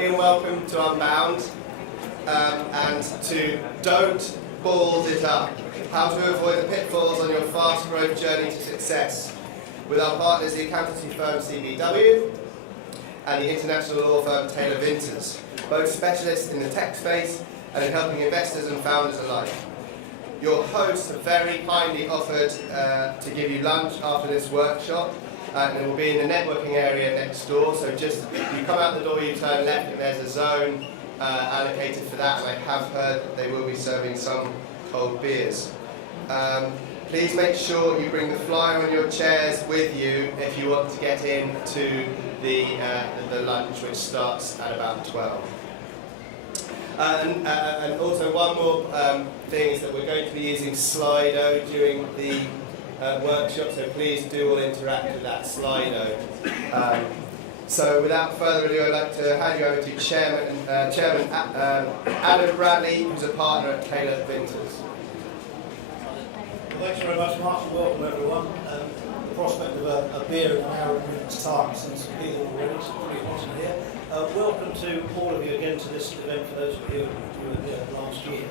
everybody and welcome to Unbound, and to Don't Balls It Up, how to avoid the pitfalls on your fast growth journey to success, with our partners the accountancy firm CBW and the international law firm Taylor Vinters, both specialists in the tech space and in helping investors and founders alike. Your hosts have very kindly offered to give you lunch after this workshop, and it will be in the networking area next door. So just you come out the door, you turn left, and there's a zone allocated for that. And I have heard that they will be serving some cold beers. Please make sure you bring the flyer on your chairs with you if you want to get in to the lunch, which starts at about 12. And also one more thing is that we're going to be using Slido during the workshop, so please do all interact with that Slido. So without further ado, I'd like to hand you over to Chairman Adam Bradley, who's a partner at Taylor Vinters. Well, thanks very much, Mark, and welcome everyone. The prospect of a beer in an hour and a minute's time since we're here already, it's pretty hot in here. Welcome to all of you again to this event for those of you who were here last year.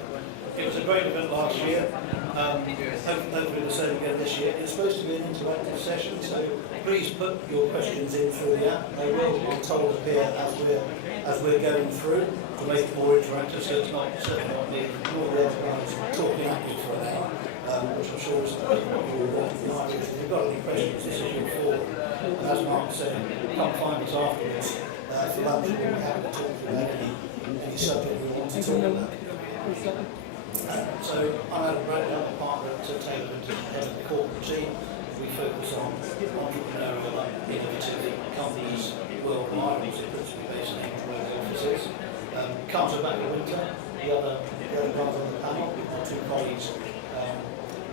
It was a great event last year, hopefully the same again this year. It's supposed to be an interactive session, so please put your questions in through the app. They will be told appear as we're going through to make it more interactive, so it's certainly not me nor the other guys talking at you for an hour, which I'm sure is what you all want. If you've got any questions, this is your forum. And as Mark said, come find us afterwards for lunch, and we'll be happy to talk about any subject we want to talk about. So I'm Adam Bradley, I'm a partner at Taylor Vinters, head of the corporate team. We focus on entrepreneurial and innovative companies worldwide, also principally based in global offices. Carter back in winter, the other guys on the panel, our two colleagues,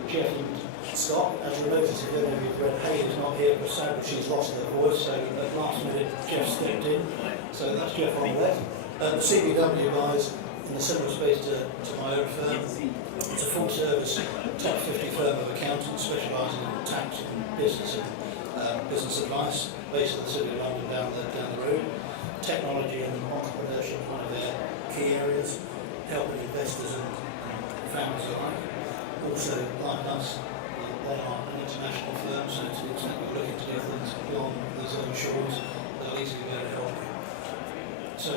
Jeff and Scott. As you'll notice, if any of you have read, Haley's not here, but sadly she's lost her voice, so at last minute Jeff stepped in. So that's Jeff on there. The CBW guys, in a similar space to my own firm. It's a full-service top 50 firm of accountants specialising in tax and business advice, based in the City of London down the road. Technology and entrepreneurship are one of their key areas, helping investors and families alike. Also, like us, they are an international firm, so to the extent we're looking to do things beyond these own shores, they'll easily be able to help you. So,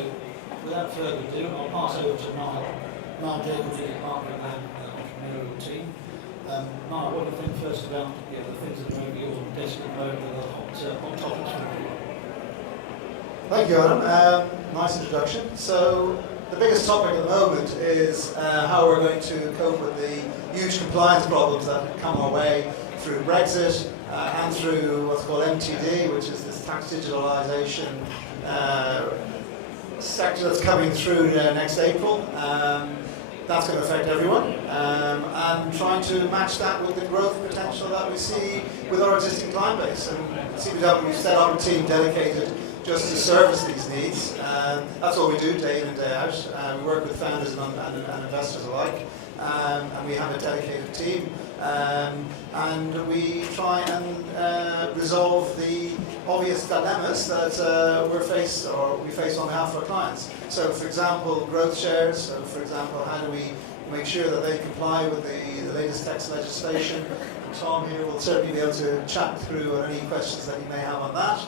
without further ado, I'll pass over to Niall Jacobs, who's a partner in the entrepreneurial team. Niall, what do you think first about the things that are over your desk at the moment and the hot topics from you? Thank you, Adam. Nice introduction. So, the biggest topic at the moment is how we're going to cope with the huge compliance problems that come our way through Brexit and through what's called MTD, which is this tax digitalisation sector that's coming through next April. That's going to affect everyone, and trying to match that with the growth potential that we see with our existing client base. And CBW, we've set up a team dedicated just to service these needs. That's what we do day in and day out. We work with founders and investors alike, and we have a dedicated team. And we try and resolve the obvious dilemmas that we face on behalf of our clients. So, for example, growth shares. So, for example, how do we make sure that they comply with the latest tax legislation? And Tom here will certainly be able to chat through any questions that you may have on that.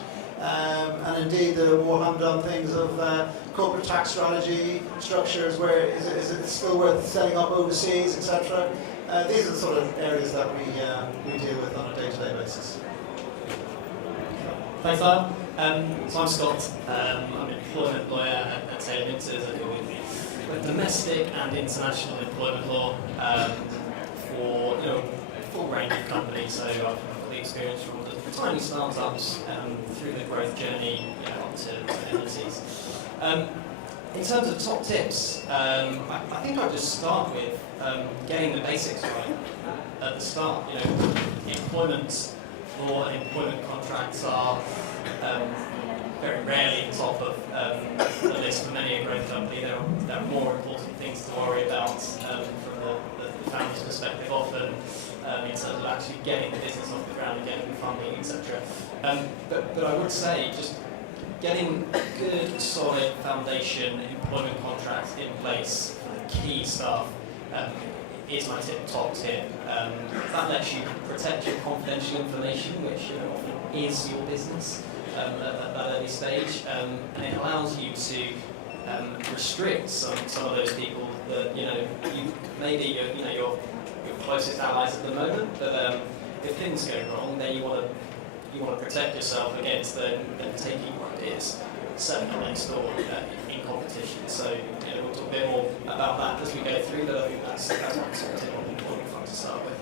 And indeed, the more humdrum things of corporate tax strategy, structures, where is it still worth setting up overseas, etc. These are the sort of areas that we deal with on a day-to-day basis. Thanks, Niall. So I'm Scott. I'm an employment lawyer at Taylor Vinters. I deal with domestic and international employment law for a full range of companies. So I've got the experience from the tiny startups through the growth journey up to entities. In terms of top tips, I think I'll just start with getting the basics right at the start. Employment law and employment contracts are very rarely top of the list for many a growth company. There are more important things to worry about from the founder's perspective often, in terms of actually getting the business off the ground and getting the funding, etc. But I would say just getting good, solid foundation employment contracts in place for the key staff is my top tip. That lets you protect your confidential information, which often is your business at that early stage, and it allows you to restrict some of those people that you maybe your closest allies at the moment, but if things go wrong, then you want to protect yourself against them taking your ideas, certainly not next door in competition. So we'll talk a bit more about that as we go through, but I think that's one sort of tip on the employment front to start with.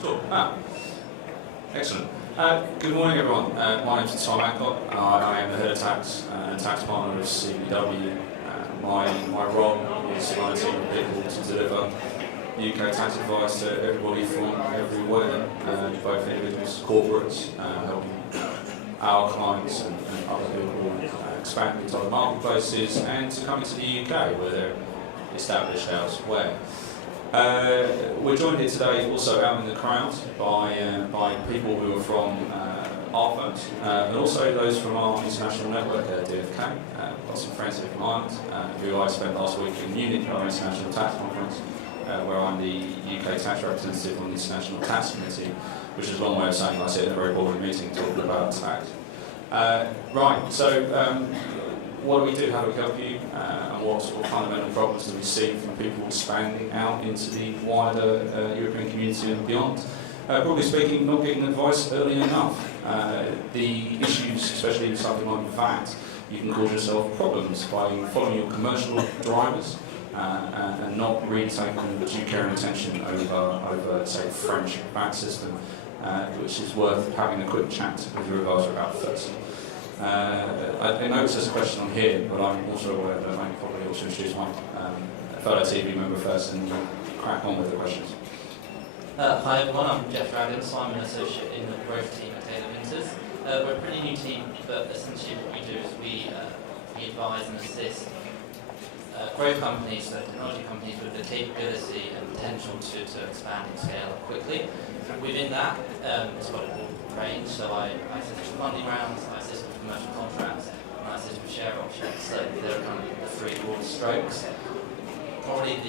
Cool. Excellent. Good morning, everyone. My name is Tom Adcock. I am the head of tax and tax partner of CBW. My role is on a team of people to deliver UK tax advice to everybody from everywhere, both individuals, corporates, helping our clients and other people expand into other marketplaces and to come into the UK where they're established elsewhere. We're joined here today also out in the crowd by people who are from our firms and also those from our international network at DFK. We've got some friends here from Ireland who I spent last week in Munich at our international tax conference where I'm the UK tax representative on the International Tax Committee, which is a long way of saying I sit in a very boring meeting talking about tax. Right, so what do we do, how do we help you, and what sort of fundamental problems do we see from people expanding out into the wider European community and beyond? Broadly speaking, not getting advice early enough. The issues, especially in something like VAT, you can cause yourself problems by following your commercial drivers and not really taking due care and attention over say, French VAT system, which is worth having a quick chat with your advisor about first. I noticed there's a question on here, but I'm also aware that I might probably also introduce my fellow TV member first and crack on with the questions. Hi everyone, I'm Jeff Randall, I'm an associate in the growth team at Taylor Vinters. We're a pretty new team, but essentially what we do is we advise and assist growth companies, so technology companies with the capability and potential to expand and scale up quickly. Within that, it's got a broad range, so I assist with funding rounds, I assist with commercial contracts, and I assist with share options. So there are kind of the three broad strokes. Probably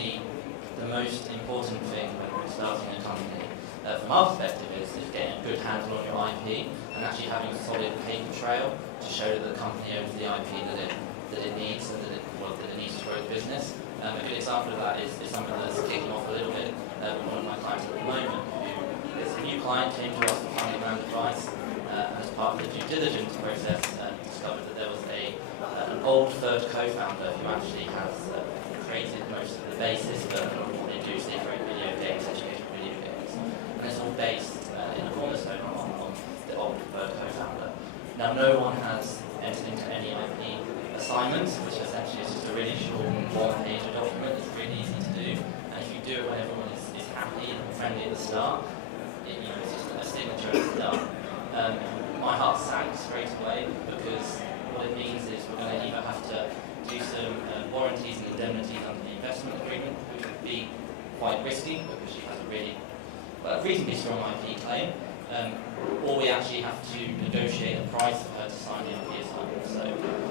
the most important thing when we're starting a company, from our perspective, is getting a good handle on your IP and actually having a solid paper trail to show that the company owns the IP that it needs and that it needs to grow the business. A good example of that is something that's kicking off a little bit with one of my clients at the moment. It's a new client, came to us for funding round advice, and as part of the due diligence process, discovered that there was an old third co-founder who actually has created most of the basis of what they do, say for video games, educational video games. And it's all based in a cornerstone on the old third co-founder. Now, no one has entered into any IP assignments, which essentially is just a really short one-page document that's really easy to do. And if you do it when everyone is happy and friendly at the start, it's just a signature and it's done. My heart sank straight away because what it means is we're going to either have to do some warranties and indemnities under the investment agreement, which would be quite risky because she has a reasonably strong IP claim, or we actually have to negotiate a price for her to sign the IP assignment. So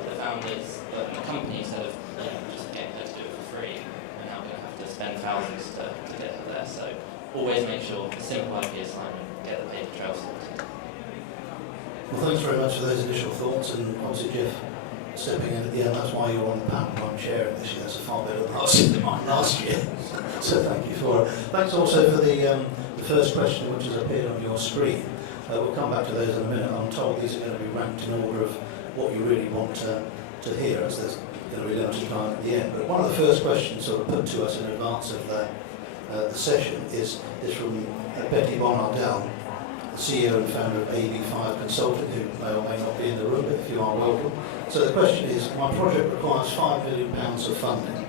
the founders, the companies that have just getting her to do it for free are now going to have to spend thousands to get her there. So always make sure the simple IP assignment, get the paper trail sorted. Well, thanks very much for those initial thoughts, and obviously Jeff stepping in at the end. That's why you're on the panel. I'm chairing this year. That's a far better than mine last year. So thank you for it. Thanks also for the first question, which has appeared on your screen. We'll come back to those in a minute. I'm told these are going to be ranked in order of what you really want to hear, as there's going to be limited time at the end. But one of the first questions sort of put to us in advance of the session is from Betty Bonardell, the CEO and founder of AB5 Consulting, who may or may not be in the room, but if you are, welcome. So the question is, my project requires £5 million of funding.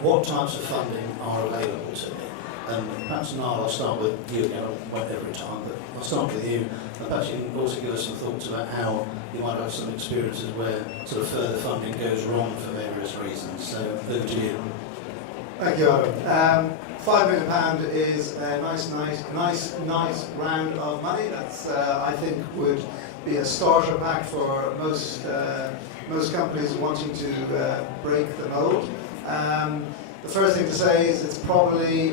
What types of funding are available to me? And perhaps Niall, I'll start with you again, I won't every time, but I'll start with you. And perhaps you can also give us some thoughts about how you might have some experiences where sort of further funding goes wrong for various reasons. So over to you. Thank you, Adam. £5 million is a nice round of money. That's I think would be a starter pack for most companies wanting to break the mold. The first thing to say is it's probably,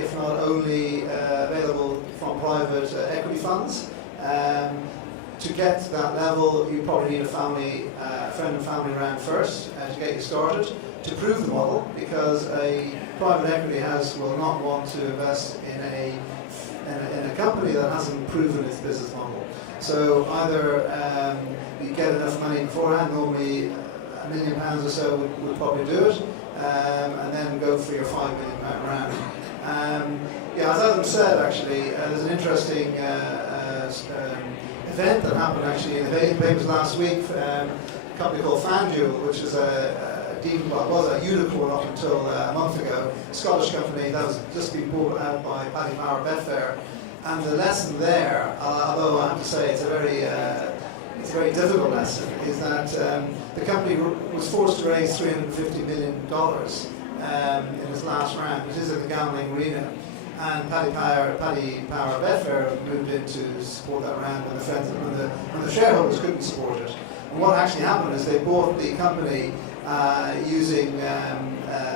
if not only, available from private equity funds. To get to that level, you probably need a friend and family round first to get you started, to prove the model, because a private equity house will not want to invest in a company that hasn't proven its business model. So either you get enough money beforehand, normally £1 million or so would probably do it, and then go for your £5 million round. Yeah, as Adam said, actually, there's an interesting event that happened actually in the papers last week. A company called FanDuel, which is was a unicorn up until a month ago, a Scottish company that was just been bought out by Paddy Power Betfair. And the lesson there, although I have to say it's a very difficult lesson, is that the company was forced to raise $350 million in its last round, which is in the gambling arena. And Paddy Power Betfair moved in to support that round when the shareholders couldn't support it. And what actually happened is they bought the company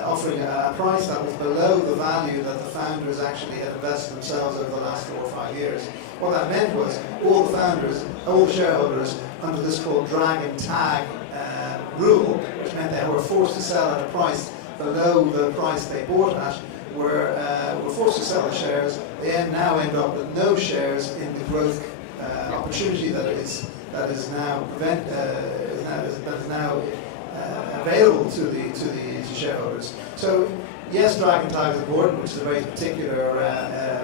offering a price that was below the value that the founders actually had invested themselves over the last 4 or 5 years. What that meant was all the shareholders, under this called drag and tag rule, which meant they were forced to sell at a price below the price they bought at, were forced to sell the shares. They now end up with no shares in the growth opportunity that is now available to the shareholders. So yes, drag and tag is important, which is a very particular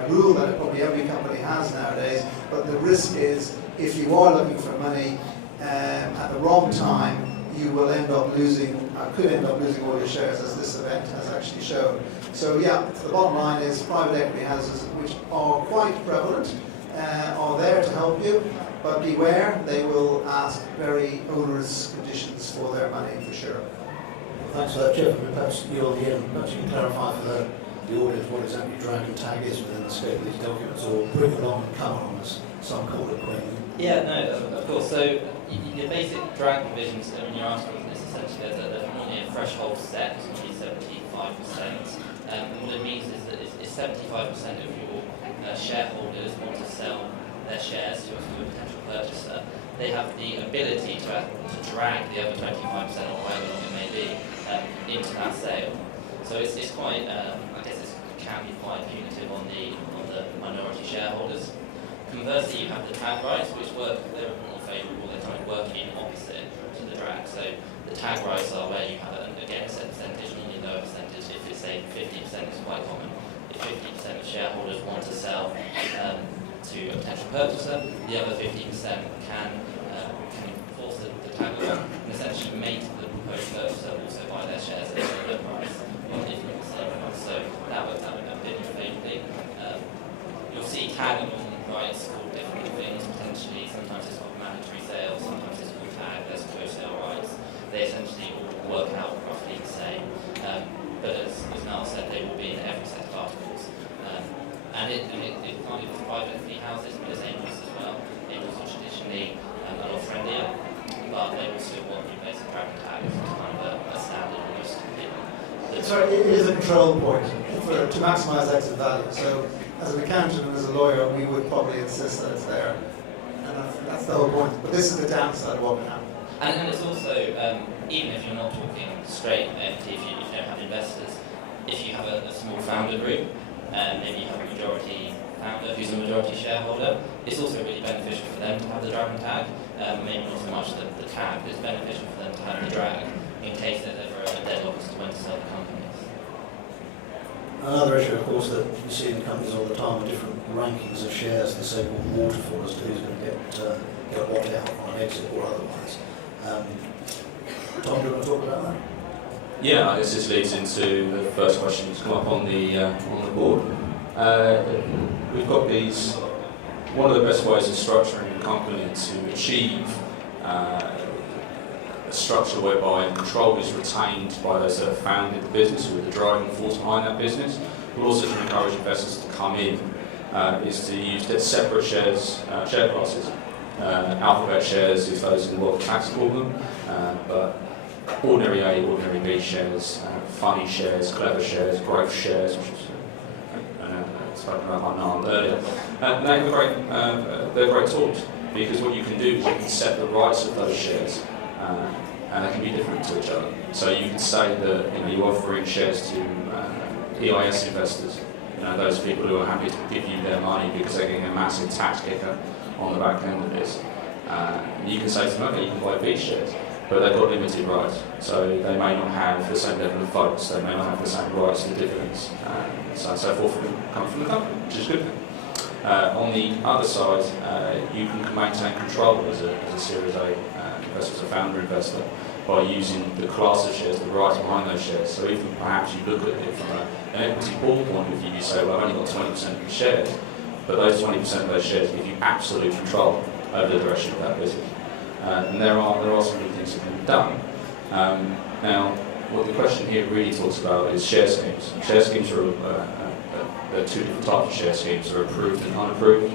rule that probably every company has nowadays. But the risk is, if you are looking for money at the wrong time, you will end up losing, could end up losing all your shares, as this event has actually shown. So yeah, the bottom line is private equity houses, which are quite prevalent, are there to help you, but beware, they will ask very onerous conditions for their money, for sure. Thanks for that, Jeff. Perhaps you're the end. Perhaps you can clarify for the audience what exactly drag and tag is within the scope of these documents, or bring along and come on, as some call it, Queen. Yeah, no, of course. So your basic drag provisions in your article is essentially there's a threshold set, usually 75%. And what it means is that if 75% of your shareholders want to sell their shares to a potential purchaser, they have the ability to drag the other 25% or however long it may be into that sale. So it's quite, I guess it can be quite punitive on the minority shareholders. Conversely, you have the tag rights, which they're more favourable, they're kind of working opposite to the drag. So the tag rights are where you have, again, a set percentage, normally lower percentage. If it's say 50% is quite common. If 50% of shareholders want to sell to a potential purchaser, the other 50% can force the tag along and essentially make the proposed purchaser also buy their shares at a lower price, or if not the same price. So that would fit favourably. You'll see tag along rights called different things potentially. Sometimes it's called mandatory sales, sometimes it's called tag, there's co-sale rights. They essentially all work out roughly the same. But as Mel said, they will be in every set of articles. And it can't be private equity houses, but it's angels as well. Angels are traditionally a lot friendlier, but they will still want you basic drag and tag, which is kind of a standard almost. Sorry, it is a control point to maximise exit value. So as an accountant and as a lawyer, we would probably insist that it's there. And that's the whole point. But this is the downside of what can happen. And it's also, even if you're not talking straight equity, if you don't have investors, if you have a small founder group, maybe you have a majority founder who's a majority shareholder, it's also really beneficial for them to have the drag and tag. Maybe not so much the tag, but it's beneficial for them to have the drag in case there's ever a deadlock as to when to sell the companies. Another issue, of course, that you see in companies all the time are different rankings of shares, the so-called waterfall as to who's going to get what out on an exit or otherwise. Tom, do you want to talk about that? Yeah, I guess this leads into the first question that's come up on the board. We've got these. One of the best ways of structuring a company to achieve a structure whereby control is retained by those that have founded the business, who are the driving force behind that business, but also to encourage investors to come in, is to use their separate shares, share classes. Alphabet shares, if those involve taxable them, but ordinary A, ordinary B shares, funny shares, clever shares, growth shares, which is spoken about by Niall earlier. They're great tools, because what you can do is you can set the rights of those shares, and they can be different to each other. So you can say that you're offering shares to EIS investors, those people who are happy to give you their money because they're getting a massive tax kicker on the back end of this. You can say to them, okay, you can buy B shares, but they've got limited rights, so they may not have the same level of votes, they may not have the same rights to dividends, so on and so forth come from the company, which is good. On the other side, you can maintain control as a Series A investor, as a founder investor, by using the class of shares, the rights behind those shares. So even perhaps you look at it from an equity pool point of view, you say, well, I've only got 20% of the shares, but those 20% of those shares give you absolute control over the direction of that business. And there are some good things that can be done. Now, what the question here really talks about is share schemes. Share schemes are there are two different types of share schemes. There are approved and unapproved.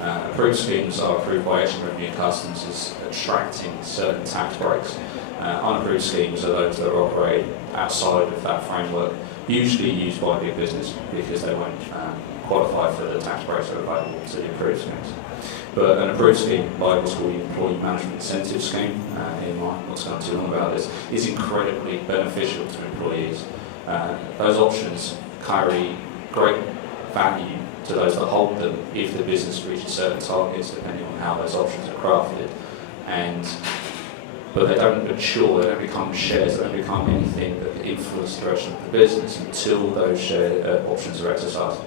Approved schemes are approved by Extra Revenue and Customs as attracting certain tax breaks. Unapproved schemes are those that are operating outside of that framework, usually used by big business because they won't qualify for the tax breaks that are available to the approved schemes. But an approved scheme, by what's called the Employee Management Incentive Scheme, in mind, what's going too long about this, is incredibly beneficial to employees. Those options carry great value to those that hold them if the business reaches certain targets, depending on how those options are crafted. But they don't mature, they don't become shares, they don't become anything that influence the direction of the business until those share options are exercised.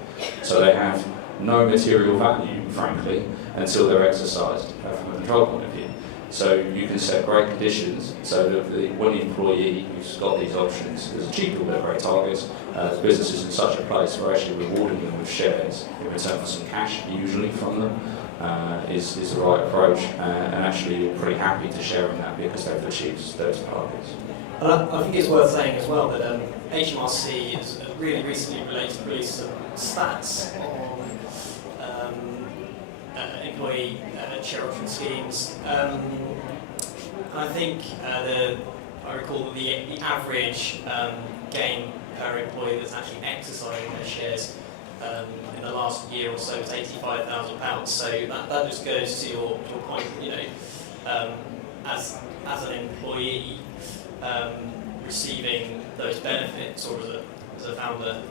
So they have no material value, frankly, until they're exercised from a control point of view. So you can set great conditions so that when the employee who's got these options has achieved all their great targets, the business is in such a place where actually rewarding them with shares in return for some cash, usually from them, is the right approach. And actually you're pretty happy to share in that because they've achieved those targets. And I think it's worth saying as well that HMRC has really recently released some stats on employee share option schemes. And I think I recall that the average gain per employee that's actually exercising their shares in the last year or so is £85,000. So that just goes to your point, as an employee receiving those benefits, or as a founder,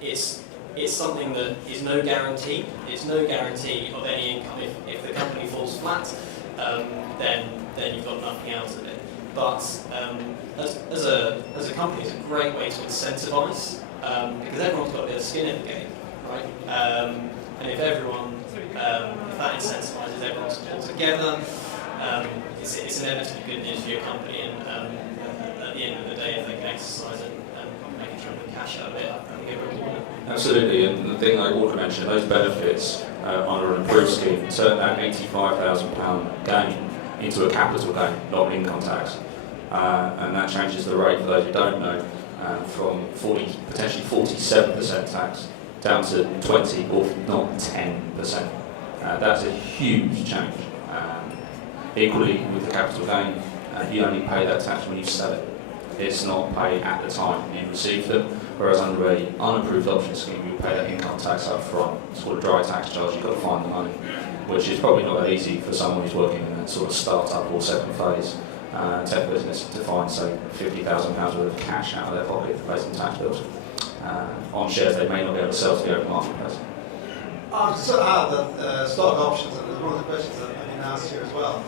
it's something that is no guarantee. It's no guarantee of any income. If the company falls flat, then you've got nothing out of it. But as a company, it's a great way to incentivise, because everyone's got a bit of skin in the game, right? And if that incentivises everyone to pull together, it's inevitably good news for your company. And at the end of the day, if they can exercise it and make a chunk of cash out of it, I think everyone will win. Absolutely, and the thing I ought to mention, those benefits under an approved scheme turn that £85,000 gain into a capital gain, not income tax. And that changes the rate, for those who don't know, from potentially 47% tax down to 20 or not 10%. That's a huge change. Equally with the capital gain, you only pay that tax when you sell it. It's not paid at the time you receive them, whereas under an unapproved option scheme, you pay that income tax up front. It's called a dry tax charge, you've got to find the money, which is probably not that easy for someone who's working in a sort of start-up or second phase tech business to find, say, £50,000 worth of cash out of their pocket to pay some tax bills on shares they may not be able to sell to the open marketplace. I'll just add that stock options, and one of the questions that I've been asked here as well,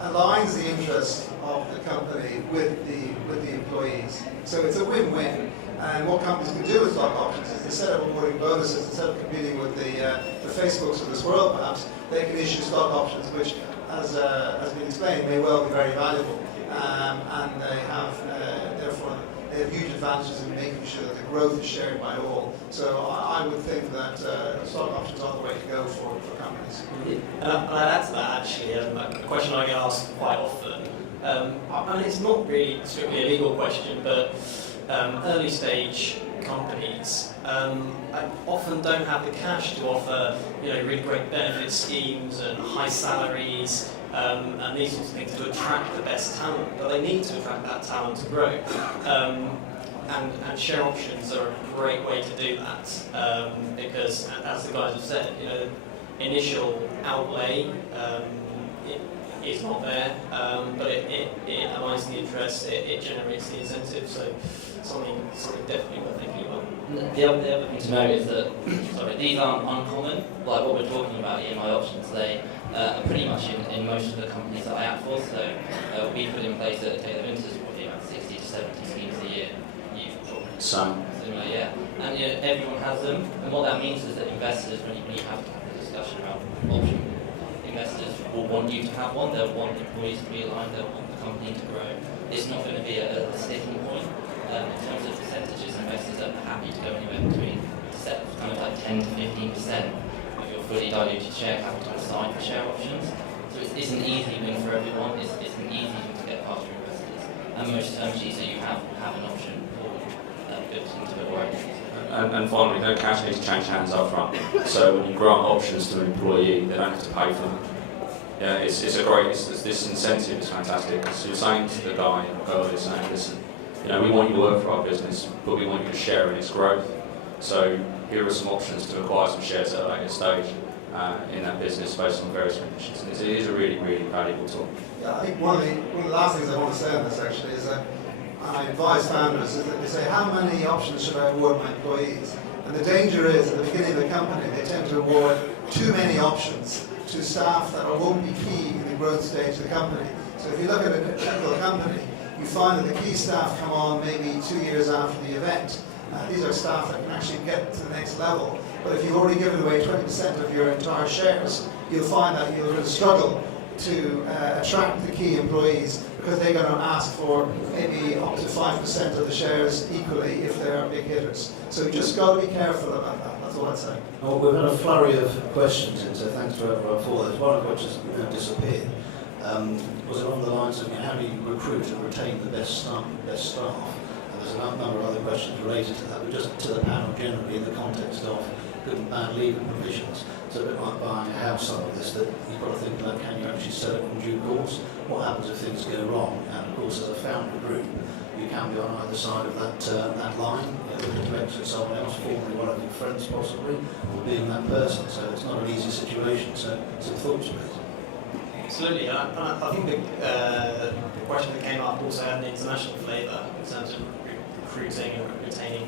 aligns the interest of the company with the employees. So it's a win-win. And what companies can do with stock options is instead of awarding bonuses, instead of competing with the Facebooks of this world perhaps, they can issue stock options which, as has been explained, may well be very valuable. And they have, therefore, they have huge advantages in making sure that the growth is shared by all. So I would think that stock options are the way to go for companies. And I'd add to that, actually, a question I get asked quite often I mean, it's not really strictly a legal question, but early stage companies often don't have the cash to offer, really great benefit schemes and high salaries and these sorts of things to attract the best talent. But they need to attract that talent to grow. And share options are a great way to do that because, as the guys have said, initial outlay is not there, but it aligns the interest, it generates the incentive, so something definitely worth thinking about. The other thing to note is that, these aren't uncommon, like what we're talking about, EMI options, they are pretty much in most of the companies that I act for, so we put in place at Taylor Vinters probably about 60 to 70 schemes a year. Some. Similar, yeah. And everyone has them, and what that means is that investors, when you have a discussion about option, investors will want you to have one, they'll want employees to be aligned, they'll want the company to grow. It's not going to be a sticking point. In terms of percentages, investors are happy to go anywhere between kind of like 10 to 15% of your fully diluted share capital aside for share options. So it's an easy win for everyone, it's an easy thing to get past your investors. And most term sheets that you have an option for built into it already. And finally, no cash needs to change hands up front. So when you grant options to an employee, they don't have to pay for them. Yeah, it's a great, this incentive is fantastic. Because you're saying to the guy or girl, you're saying, listen, we want you to work for our business, but we want you to share in its growth. So here are some options to acquire some shares at a later stage in that business based on various conditions. And it is a really, really valuable tool. Yeah, I think one of the last things I want to say on this actually is that I advise founders is that they say, how many options should I award my employees? And the danger is, at the beginning of the company, they tend to award too many options to staff that won't be key in the growth stage of the company. So if you look at a typical company, you find that the key staff come on maybe 2 years after the event. These are staff that can actually get to the next level. But if you've already given away 20% of your entire shares, you'll find that you're going to struggle to attract the key employees because they're going to ask for maybe up to 5% of the shares equally if they're big hitters. So you just got to be careful about that. That's all I'd say. Well, we've had a flurry of questions in, so thanks to everyone for those. One of which has disappeared. Was it along the lines of how do you recruit and retain the best staff? There's a number of other questions related to that, but just to the panel generally in the context of good and bad legal provisions. So a bit like buying a house on this, that you've got to think about can you actually sell it in due course? What happens if things go wrong? And of course, as a founder group, you can be on either side of that line, looking to exit someone else, formerly one of your friends possibly, or being that person. So it's not an easy situation. So some thoughts, please. Absolutely, and I think the question that came up also had an international flavour in terms of recruiting and retaining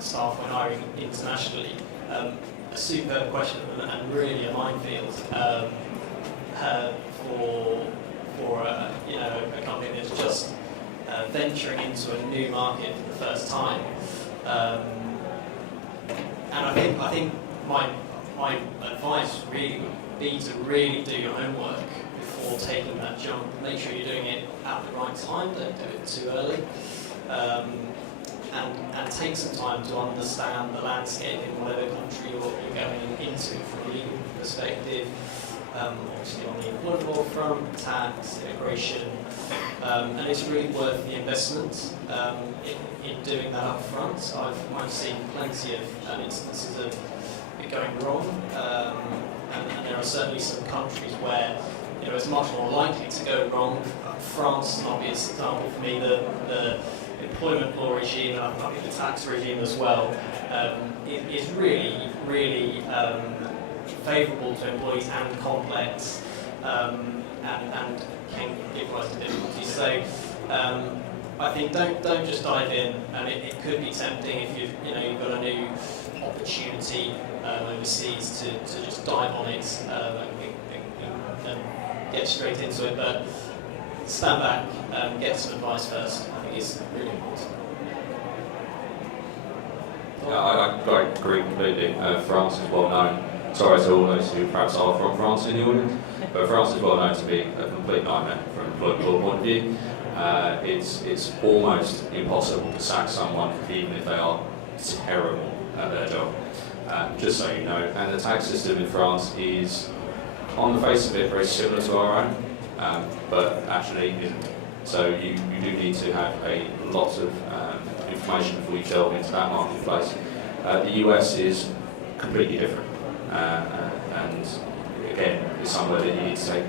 staff when hiring internationally. A superb question and really a minefield for a company that's just venturing into a new market for the first time. And I think my advice really would be to really do your homework before taking that jump. Make sure you're doing it at the right time, don't do it too early. And take some time to understand the landscape in whatever country you're going into from a legal perspective, obviously on the employment law front, tax, immigration, and it's really worth the investment in doing that up front. I've seen plenty of instances of it going wrong, and there are certainly some countries where it's much more likely to go wrong. France is an obvious example for me. The employment law regime, and I think the tax regime as well, is really, really favourable to employees and complex, and can give rise to difficulties. So I think don't just dive in, and it could be tempting if you've got a new opportunity overseas to just dive on it and get straight into it, but stand back, get some advice first. I think it's really important. Yeah, I agree completely. France is well known. Sorry to all those who perhaps are from France in the audience, but France is well known to be a complete nightmare from an employment law point of view. It's almost impossible to sack someone even if they are terrible at their job. Just so you know, and the tax system in France is, on the face of it, very similar to our own, but actually isn't. So you do need to have a lot of information before you delve into that marketplace. The US is completely different, and again, it's somewhere that you need to take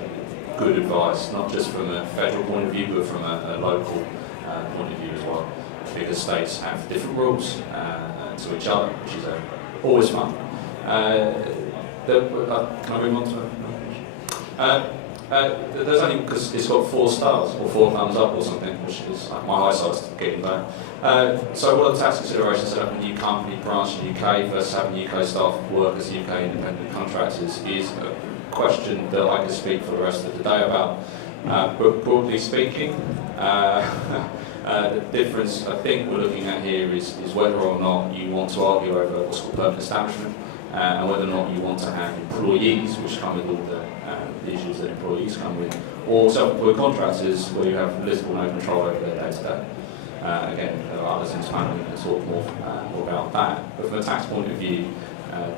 good advice, not just from a federal point of view, but from a local point of view as well, because states have different rules to each other, which is always fun. Can I move on to there's only because it's got 4 stars or 4 thumbs up or something, which is my eyesight's getting bad. So what are the tax considerations set up a new company branch in the UK versus having UK staff work as UK independent contractors is a question that I could speak for the rest of the day about. But broadly speaking, the difference I think we're looking at here is whether or not you want to argue over what's called permanent establishment, and whether or not you want to have employees, which come with all the issues that employees come with, or self-employed contractors where you have little or no control over their day-to-day. Again, there are others in this panel who can talk more about that. But from a tax point of view,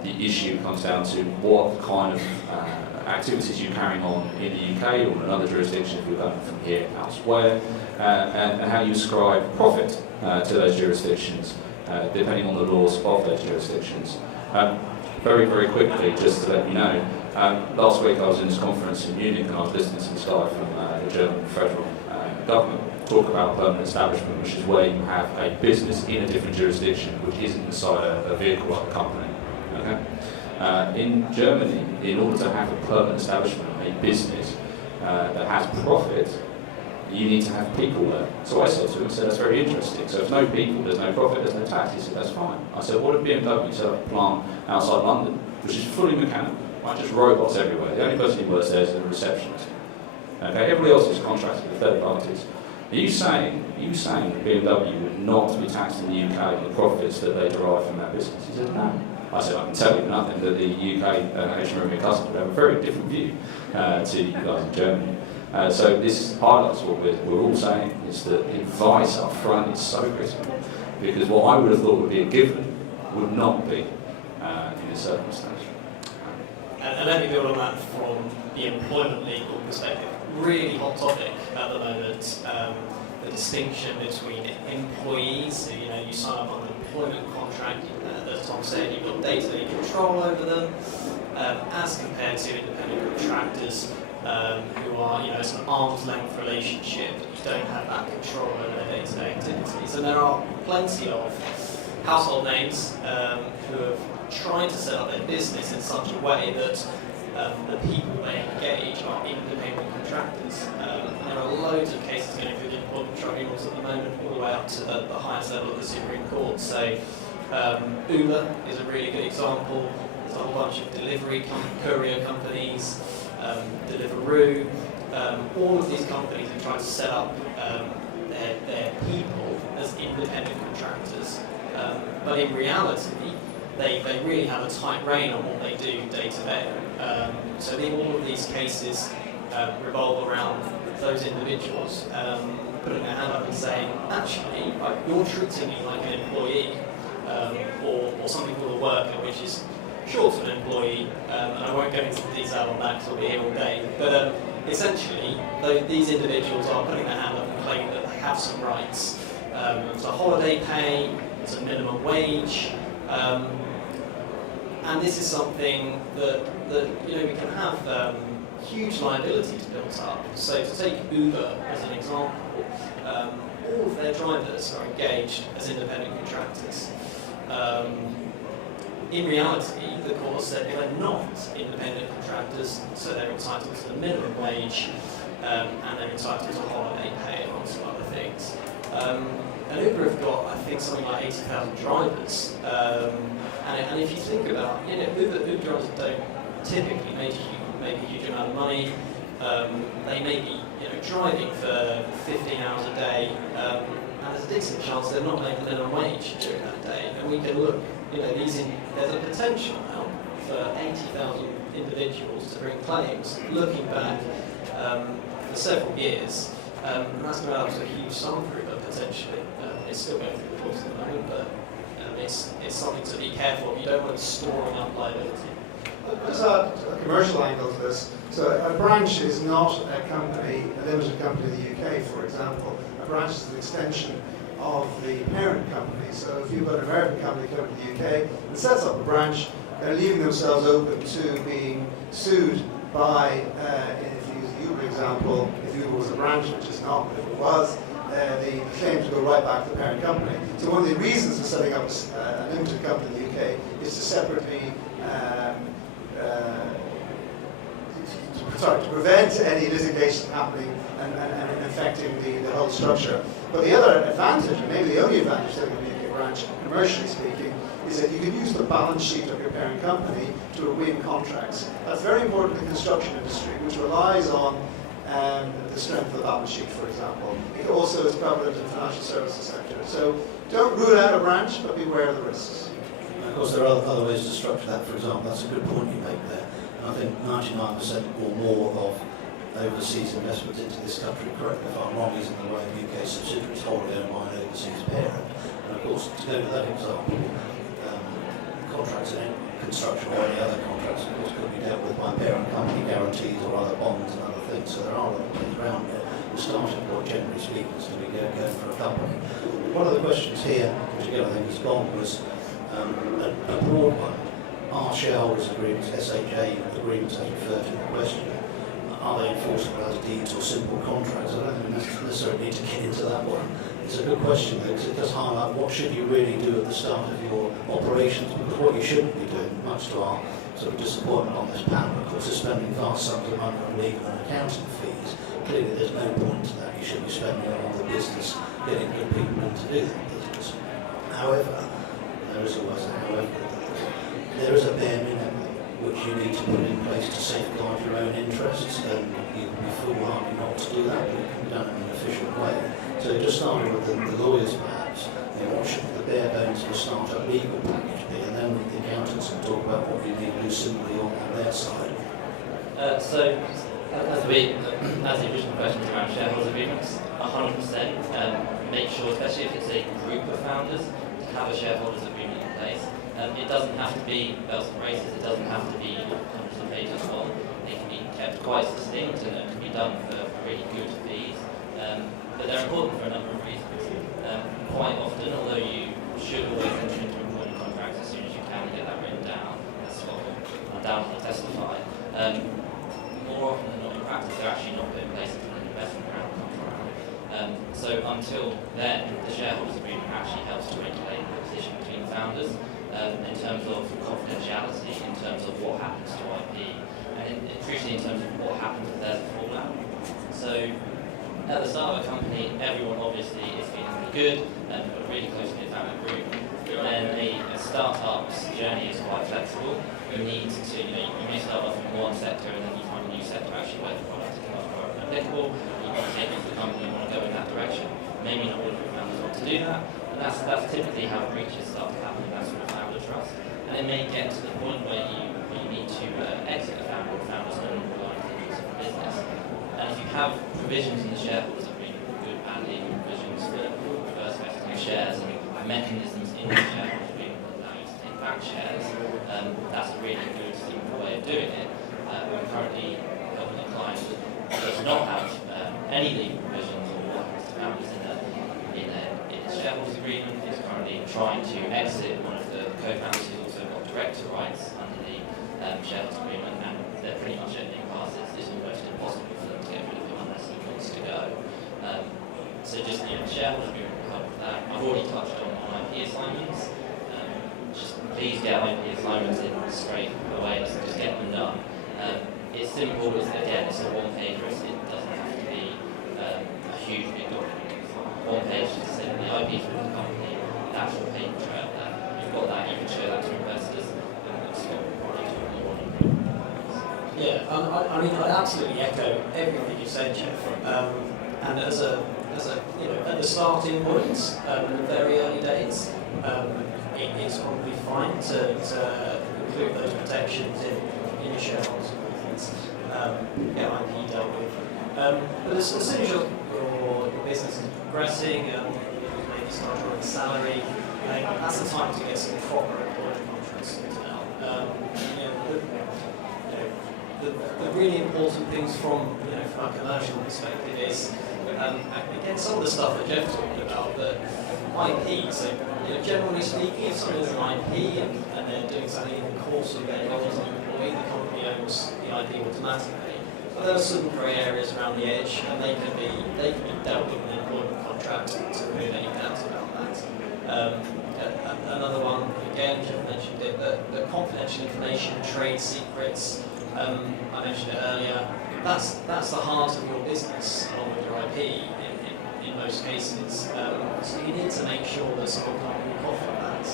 the issue comes down to what kind of activities you're carrying on in the UK or in another jurisdiction if you're going from here elsewhere, and how you ascribe profit to those jurisdictions, depending on the laws of those jurisdictions. Very, very quickly, just to let you know, last week I was in this conference in Munich and I was listening to this guy from the German federal government talk about permanent establishment, which is where you have a business in a different jurisdiction which isn't inside a vehicle like a company. Okay? In Germany, in order to have a permanent establishment, a business that has profit, you need to have people there. So I said to him, that's very interesting. So if no people, there's no profit, there's no tax. He said, that's fine. I said, what if BMW set up a plant outside London, which is fully mechanical, right? Just robots everywhere. The only person who works there is the receptionist. Okay, everybody else is contracted with third parties. Are you saying that BMW would not be taxed in the UK on the profits that they derive from that business? He said, no. I said, I can tell you nothing, that the UK Asian American customer would have a very different view to you guys in Germany. So this highlights what we're all saying, is that advice up front is so critical, because what I would have thought would be a given would not be in this circumstance. And let me build on that from the employment legal perspective. Really hot topic at the moment, the distinction between employees, so you sign up on an employment contract, as Tom said, you've got day-to-day control over them, as compared to independent contractors who are, it's an arm's length relationship. You don't have that control over their day-to-day activities. And there are plenty of household names who have tried to set up their business in such a way that the people they engage are independent contractors. And there are loads of cases going through the employment tribunals at the moment, all the way up to the highest level of the Supreme Court. So Uber is a really good example. There's a whole bunch of delivery courier companies, Deliveroo. All of these companies have tried to set up their people as independent contractors. But in reality, they really have a tight rein on what they do day to day. So all of these cases revolve around those individuals putting their hand up and saying, actually, you're treating me like an employee, or something called a worker, which is short of an employee, and I won't go into the detail on that because we'll be here all day. But essentially, these individuals are putting their hand up and claiming that they have some rights. So holiday pay, it's a minimum wage. And this is something that we can have huge liabilities built up. So to take Uber as an example, all of their drivers are engaged as independent contractors. In reality, the court said they are not independent contractors, so they're entitled to the minimum wage, and they're entitled to holiday pay and all sorts of other things. And Uber have got, I think, something like 80,000 drivers. And if you think about, Uber drivers don't typically make a huge amount of money. They may be, driving for 15 hours a day, and there's a decent chance they're not making minimum wage during that day. And we can look, there's a potential now for 80,000 individuals to bring claims, looking back for several years. And that's going to add up to a huge sum for Uber potentially. It's still going through the courts at the moment, but it's something to be careful of. You don't want to be storing up liability. There's a commercial angle to this. So a branch is not a company, a limited company in the UK, for example. A branch is an extension of the parent company. So if you've got an American company coming to the UK and sets up a branch, they're leaving themselves open to being sued by, if you use the Uber example, if Uber was a branch, which is not, but if it was, the claims go right back to the parent company. So one of the reasons for setting up a limited company in the UK is to separately, to prevent any litigation happening and affecting the whole structure. But the other advantage, and maybe the only advantage of a UK branch, commercially speaking, is that you can use the balance sheet of your parent company to win contracts. That's very important in the construction industry, which relies on the strength of the balance sheet, for example. It also is prevalent in the financial services sector. So don't rule out a branch, but beware of the risks. And of course, there are other ways to structure that. For example, that's a good point you make there. And I think 99% or more of overseas investment into this country, correct me if I'm wrong, is in the way of UK subsidiaries wholly owned by an overseas parent. And of course, to go to that example, contracts in construction or any other contracts, of course, could be dealt with by parent company guarantees or other bonds and other things. So there are other things around it. The starting point, generally speaking, is to be going for a company. One of the questions here, which again I think is gone, was a broad one. Are shareholders' agreements, SHA agreements as referred to in the question, are they enforceable as deeds or simple contracts? I don't think we necessarily need to get into that one. It's a good question though, because it does highlight what should you really do at the start of your operations, because what you shouldn't be doing, much to our sort of disappointment on this panel, of course, is spending vast sums of money on legal and accounting fees. Clearly there's no point to that. You should be spending it on the business, getting good people in to do that business. However, there is always a however. There is a bare minimum which you need to put in place to safeguard your own interests, and you'd be foolhardy not to do that, but it can be done in an efficient way. So just starting with the lawyers perhaps, what should the bare bones of a startup legal package be, and then the accountants can talk about what you need to do simply on their side. So, as the original question was around shareholders agreements, 100% make sure, especially if it's a group of founders, to have a shareholders agreement in place. It doesn't have to be bells and braces, it doesn't have to be hundreds of pages long. It can be kept quite succinct and it can be done for really good fees. But they're important for a number of reasons. Quite often, although you should always enter into employment contracts as soon as you can get that written down, that's what will undoubtedly testify. More often than not in practice, they're actually not put in place until an investment round comes around. So until then, the shareholders agreement actually helps to regulate the position between founders in terms of confidentiality, in terms of what happens to IP, and crucially in terms of what happens if there's a fallout. So at the start of a company, everyone obviously is feeling really good and got a really close knit family group. But then a startup's journey is quite flexible. You need to, you may start off in one sector and then you find a new sector actually where the product is much more applicable. You want to take it to the company, you want to go in that direction. Maybe not all of your founders want to do that, but that's typically how breaches start to happen. That's sort of founder trust. And it may get to the point where you need to exit a founder, or founders no longer rely on the interests of the business. And if you have provisions in the shareholders agreement, good and legal provisions for reverse vesting of shares and mechanisms in the shareholders agreement that allow you to take back shares, that's a really good, simple way of doing it. We're currently helping a client that does not have any legal provisions or what happens to founders in a shareholders agreement. Is currently trying to exit one of the co-founders who's also got director rights under the shareholders agreement, and they're pretty much at impasse. It's almost impossible for them to get rid of him unless he wants to go. So just shareholders agreement will help with that. I've already touched on IP assignments. Just please get IP assignments in straight away. Just get them done. It's simple. It's a one-pager. It doesn't have to be a huge big document. One page to say the IP for the company, the actual paper trail there. You've got that. You can show that to investors, and that's what we're probably talking more on. Yeah, I mean, I'd absolutely echo everything you said, Jeff. And as a at the starting point, in the very early days, it's probably fine to include those protections in your shareholders agreements. Get IP dealt with. But as soon as your business is progressing, maybe start drawing salary, that's the time to get some proper employment contracts sorted out. really important things from from a commercial perspective is again some of the stuff that Jeff talked about, the IP. So generally speaking, if someone's an IP and they're doing something in the course of their role as an employee, the company owns the IP automatically. But there are some grey areas around the edge, and they can be dealt with in an employment contract to remove any doubts about that. Another one, again, Jeff mentioned it, the confidential information, trade secrets. I mentioned it earlier. That's the heart of your business, along with your IP in most cases. So you need to make sure that someone can't walk off of that.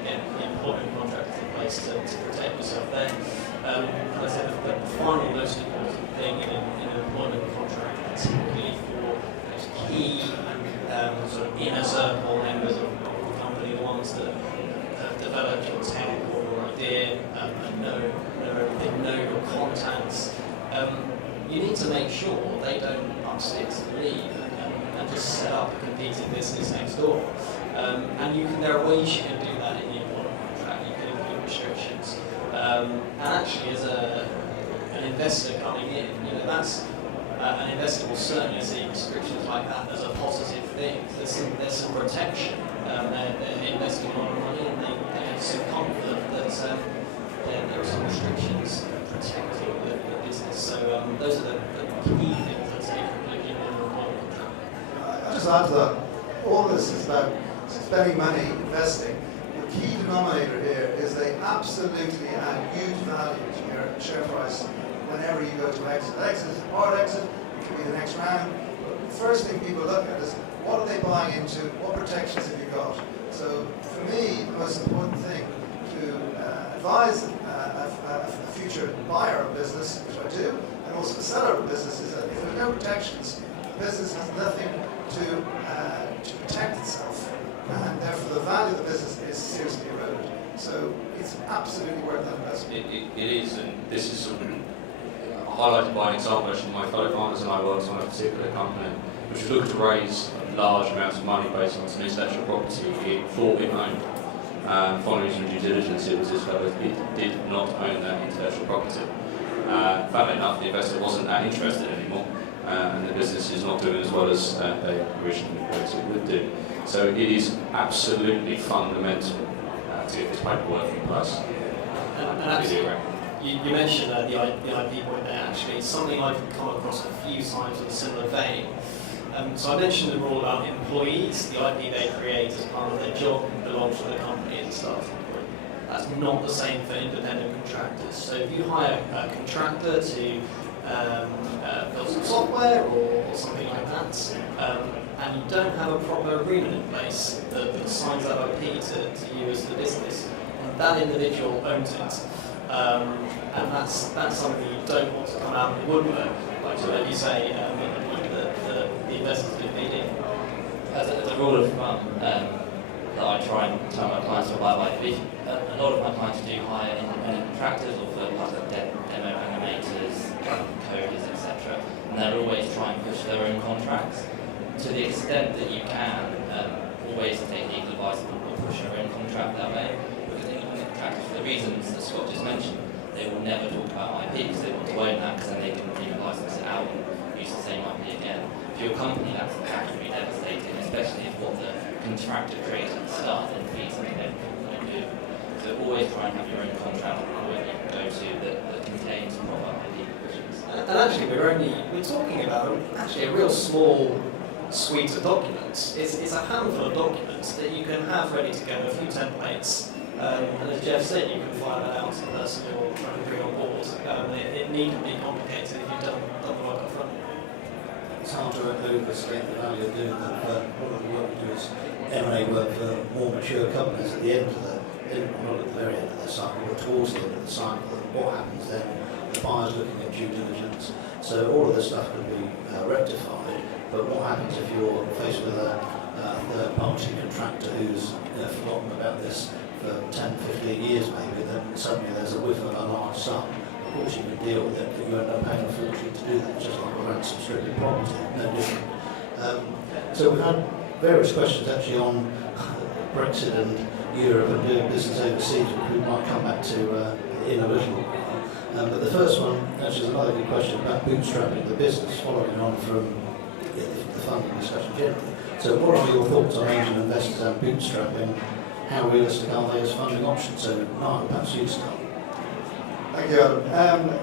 Again, the employment contract is in place to protect yourself there. As I said, the final most important thing in an employment contract, particularly for those key sort of inner circle members of the company, the ones that have developed your tech or your idea and know everything, know your contacts. You need to make sure they don't up sticks and leave and just set up a competing business next door. And there are ways you can do that in the employment contract. You can include restrictions. And actually, as an investor coming in, that's an investor will certainly see restrictions like that as a positive thing. There's some protection. They're investing a lot of money, and they have some comfort that there are some restrictions protecting the business. So those are the key things I'd say from looking at an employment contract. I'll just add to that. All this is about spending money, investing. The key denominator here is they absolutely add huge value to your share price whenever you go to exit. Exit is a hard exit, it could be the next round. But the first thing people look at is what are they buying into, what protections have you got? So for me, the most important thing to advise a future buyer of business, which I do, and also the seller of business, is that if there are no protections, the business has nothing to protect itself, and therefore the value of the business is seriously eroded. So it's absolutely worth that investment. It is, and this is something highlighted by an example. Actually, my fellow partners and I worked on a particular company which looked to raise large amounts of money based on some intellectual property it thought it owned. Following some due diligence, it was discovered it did not own that intellectual property. Funnily enough, the investor wasn't that interested anymore, and the business is not doing as well as they originally hoped it would do. So it is absolutely fundamental to get this paperwork in place. You mentioned the IP point there. Actually, it's something I've come across a few times in a similar vein. So I mentioned the rule about employees, the IP they create as part of their job belongs to the company as a starting point. That's not the same for independent contractors. So if you hire a contractor to build some software or something like that, and you don't have a proper agreement in place that signs that IP to you as the business, that individual owns it. And that's something you don't want to come out of the woodwork, like you say, the investors do feed in. As a rule of thumb, that I try and tell my clients to abide by, a lot of my clients do hire independent contractors or third party demo animators, coders, etc. And they'll always try and push their own contracts. To the extent that you can, always take legal advice or push your own contract that way. Because independent contractors, for the reasons that Scott just mentioned, they will never talk about IP because they want to own that, because then they can license it out and use the same IP again. For your company, that's absolutely devastating, especially if what the contractor created at the start then feeds into everything you do. So always try and have your own contract when you go to that contains proper IP provisions. And actually, we're talking about actually a real small suite of documents. It's a handful of documents that you can have ready to go, a few templates. And as Jeff said, you can file that out to the person you're trying to bring on board. It needn't be complicated if you've done the work up front. It's hard to overstate the value of doing that. One of the work we do is M&A work for more mature companies at the end of not at the very end of the cycle, but towards the end of the cycle. And what happens then? The buyer's looking at due diligence. So all of this stuff can be rectified. But what happens if you're faced with a third-party contractor who's forgotten about this for 10, 15 years maybe, then suddenly there's a whiff of a large sum. Of course you can deal with it, but you end up paying a fortune to do that, just like a ransom stripping property, no different. So we've had various questions actually on Brexit and Europe and doing business overseas, which we might come back to in a little while. But the first one, actually, is another good question about bootstrapping the business, following on from the funding discussion generally. So what are your thoughts on angel investors and bootstrapping? How realistic are they as funding options? So, Mark, perhaps you start. Thank you, Adam.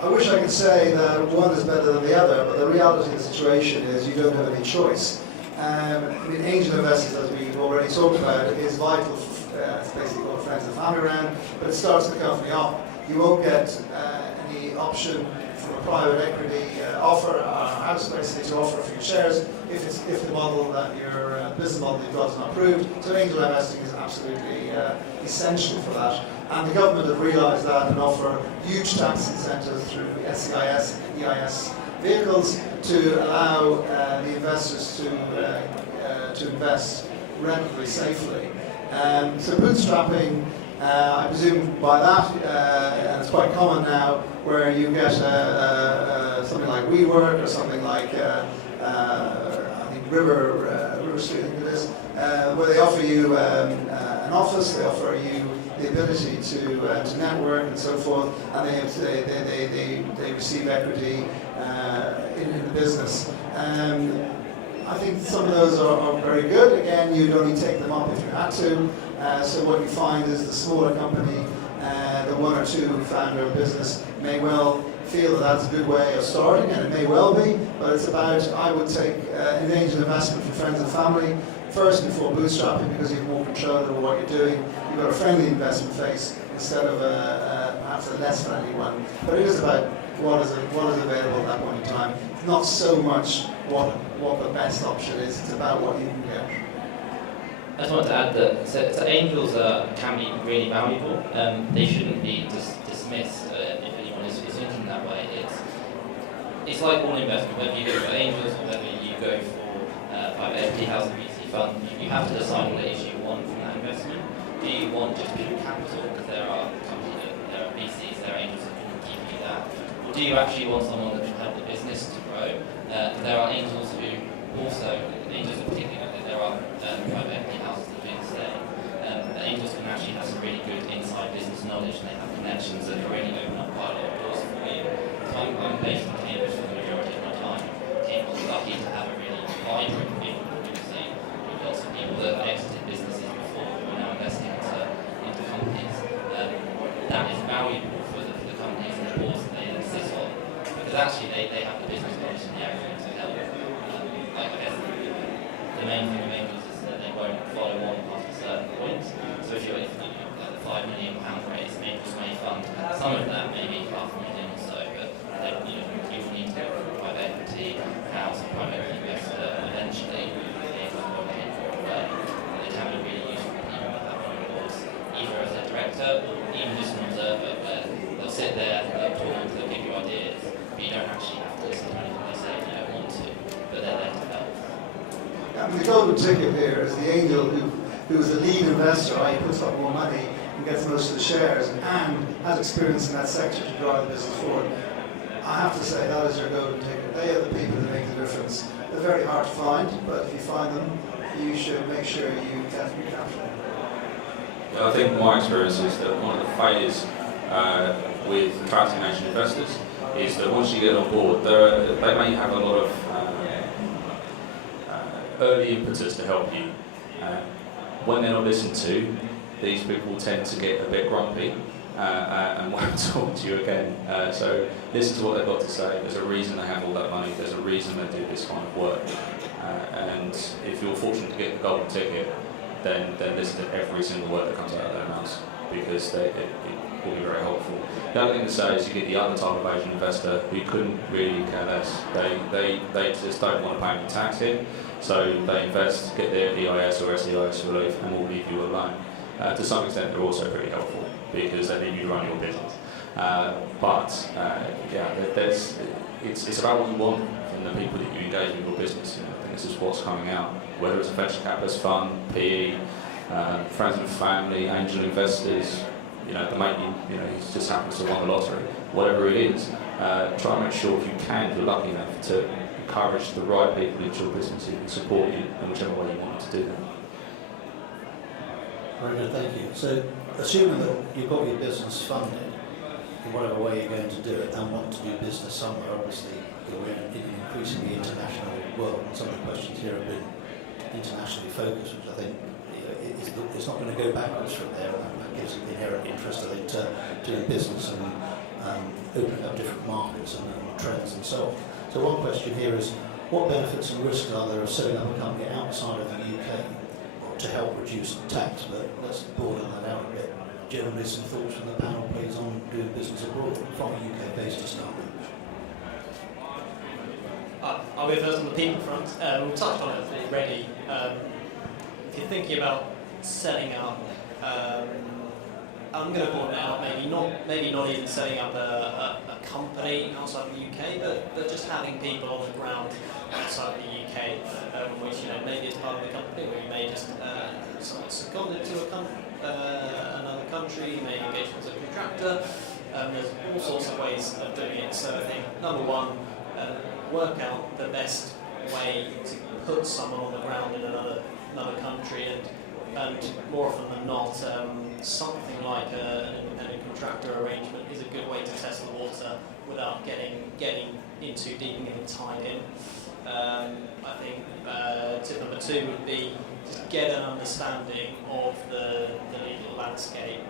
I wish I could say that one is better than the other, but the reality of the situation is you don't have any choice. I mean, angel investors, as we've already talked about, is vital. It's basically what friends and family round, but it starts the company up. You won't get any option from a private equity offer, house basically to offer for your shares if the model that your business model you've got is not approved. So angel investing is absolutely essential for that. And the government have realised that and offer huge tax incentives through SEIS and EIS vehicles to allow the investors to invest relatively safely. So bootstrapping, I presume by that, and it's quite common now, where you get something like WeWork or something like I think River Street, I think it is, where they offer you an office, they offer you the ability to network and so forth, and they receive equity in the business. I think some of those are very good. Again, you'd only take them up if you had to. So what you find is the smaller company, the one or two founder business may well feel that that's a good way of starting, and it may well be, but it's about, I would take an angel investment for friends and family first before bootstrapping, because you have more control over what you're doing. You've got a friendly investment phase instead of perhaps a less friendly one. But it is about what is available at that point in time. It's not so much what the best option is, it's about what you can get. I just want to add that so angels can be really valuable. They shouldn't be dismissed if anyone is thinking that way. It's like all investment, whether you go for angels or whether you go for private equity, house and VC fund, you have to decide what it is you want from that investment. Do you want just pure capital, because there are companies, there are VCs, there are angels that can give you that, or do you actually want someone that can help the business to grow? There are angels who also, angels in particular, there are private equity houses that do the same. The angels can actually have some really good inside business knowledge, and they have connections that can really open up quite a lot of doors for you. So I'm based in Cambridge for the majority of my time. Cambridge is lucky to have a really vibrant community with lots of people that have exited businesses before who are now investing into companies. That is valuable for the companies and the boards that they insist on, because actually they have the business knowledge and the everything to help. I guess the main thing of angels is that they won't follow on past a certain point. So if you're like the £5 million raise, angels may fund some of that, maybe £500,000 or so, but you will need to go for a private equity house, a private equity investor eventually. They can be really useful people that have on boards, either as a director or even just an observer, where they'll sit there, they'll talk, they'll give you ideas, but you don't actually have to listen to anything they say if you don't want to, but they're there to help. The golden ticket here is the angel who is the lead investor, i.e. puts up more money and gets most of the shares and has experience in that sector to drive the business forward. I have to say that is your golden ticket. They are the people that make the difference. They're very hard to find, but if you find them, you should make sure you definitely capture them. I think my experience is that one of the failures with attracting angel investors is that once you get on board, they may have a lot of early impetus to help you. When they're not listened to, these people tend to get a bit grumpy and won't talk to you again. So listen to what they've got to say. There's a reason they have all that money. There's a reason they do this kind of work. And if you're fortunate to get the golden ticket, then listen to every single word that comes out of their mouths, because it will be very helpful. The other thing to say is you get the other type of Asian investor who couldn't really care less. They just don't want to pay any tax here, so they invest, get their EIS or SEIS relief, and will leave you alone. To some extent, they're also pretty helpful because they leave you to run your business. It's about what you want from the people that you engage with your business. I think this is what's coming out. Whether it's a venture capitalist fund, PE, friends and family, angel investors, the mate he just happens to win the lottery, whatever it is, try and make sure if you can, if you're lucky enough, to encourage the right people into your business who can support you in whichever way you want to do that. Very good, thank you. So, assuming that you've got your business funded, in whatever way you're going to do it and want to do business somewhere. Obviously, we're in an increasingly international world, and some of the questions here have been internationally focused, which I think it's not going to go backwards from there, and that gives an inherent interest, I think, to doing business and opening up different markets and trends and so on. So one question here is, what benefits and risks are there of setting up a company outside of the UK to help reduce tax? But let's broaden that out a bit. Generally, some thoughts from the panel, please, on doing business abroad from a UK base to start with. I'll go first on the people front. We've touched on it already. If you're thinking about setting up, I'm going to broaden it out. Maybe not even setting up a company outside the UK, but just having people on the ground outside the UK, which maybe it's part of the company, or you may just seconded to another country, you may engage as a contractor. There's all sorts of ways of doing it. So I think number one, work out the best way to put someone on the ground in another country, and more often than not, something like an independent contractor arrangement is a good way to test the water without getting in too deep and getting tied in. I think tip number two would be just get an understanding of the legal landscape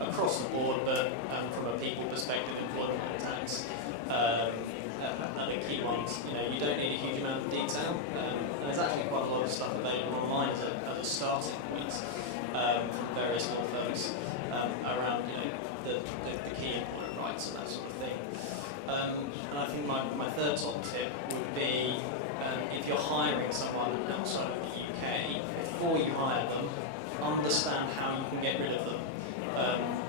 across the board, but from a people perspective, employment and tax. And the key ones, you don't need a huge amount of detail. There's actually quite a lot of stuff available online as a starting point from various law firms around the key employment rights and that sort of thing. And I think my third top tip would be if you're hiring someone outside of the UK, before you hire them, understand how you can get rid of them,